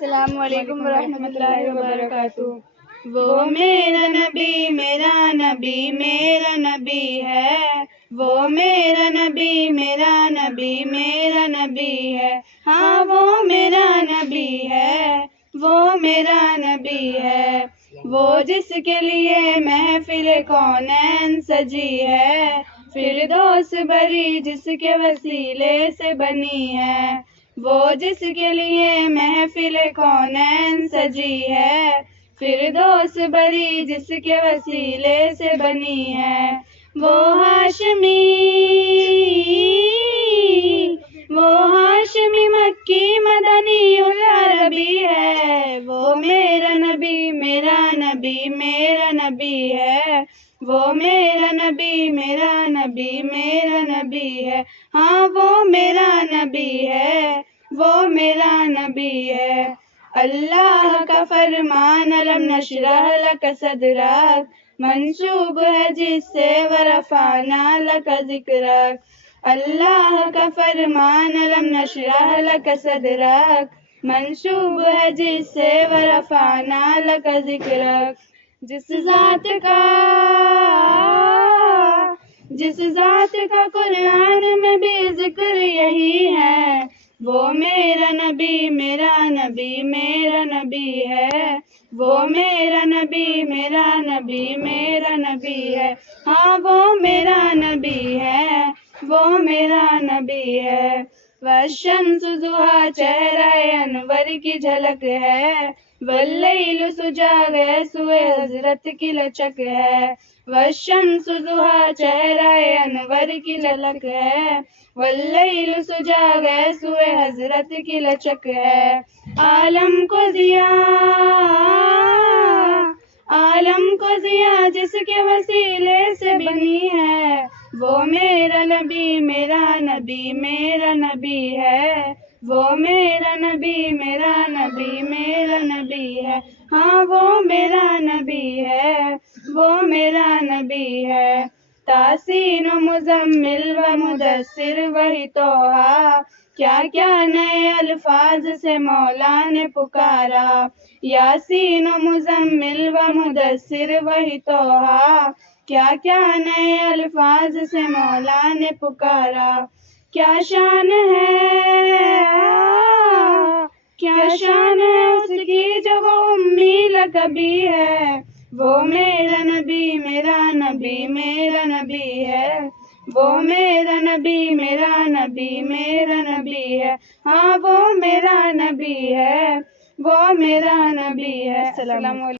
السلام علیکم ورحمۃ اللہ وبرکاتہ۔ وہ میرا نبی میرا نبی میرا نبی ہے، وہ میرا نبی میرا نبی میرا نبی ہے، ہاں وہ میرا نبی ہے، وہ میرا نبی ہے، وہ جس کے لیے محفل کونین سجی ہے، فردوس بری جس کے وسیلے سے بنی ہے، وہ جس کے لیے محفل کونین سجی ہے، فردوس بری جس کے وسیلے سے بنی ہے، وہ ہاشمی مکی مدنی العربی ہے، وہ میرا نبی میرا نبی میرا نبی ہے، وہ میرا نبی میرا نبی میرا نبی ہے، ہاں وہ میرا نبی ہے، وہ میرا نبی ہے۔ اللہ کا فرمان علم نشرح لک صدرک، منسوب ہے جس سے ورفعنا لک ذکرک۔ اللہ کا فرمان علم نشرح لک صدرک، منسوب ہے جس سے ورفعنا لک ذکرک۔ جس ذات کا قرآن میں بھی ذکر یہی ہے، وہ میرا نبی میرا نبی میرا نبی ہے، وہ میرا نبی میرا نبی میرا نبی ہے، ہاں وہ میرا نبی ہے، وہ میرا نبی ہے۔ والشمس ضحیٰ چہرہ انور کی جھلک ہے، واللیل سجا سوئے حضرت کی لچک ہے، والشمس ضحیٰ چہرہ انور کی جھلک ہے، واللیل سجا سوئے حضرت کی لچک ہے، عالم کو ضیاء جس کے وسیلے سے بنی ہے، وہ میرا نبی میرا نبی میرا نبی ہے، وہ میرا نبی میرا نبی میرا نبی ہے، ہاں وہ میرا نبی ہے، وہ میرا نبی ہے۔ تاسین و مزمل و مدثر وہی توہا، کیا کیا نئے الفاظ سے مولا نے پکارا، یاسین و مزمل و مدثر وہی توہا، کیا کیا نئے الفاظ سے مولا نے پکارا، کیا شان ہے اس کی جو وہ امی لقبی ہے، وہ میرا نبی میرا نبی میرا نبی ہے، وہ میرا نبی میرا نبی میرا نبی ہے، ہاں وہ میرا نبی ہے، وہ میرا نبی ہے۔ السلام علیکم۔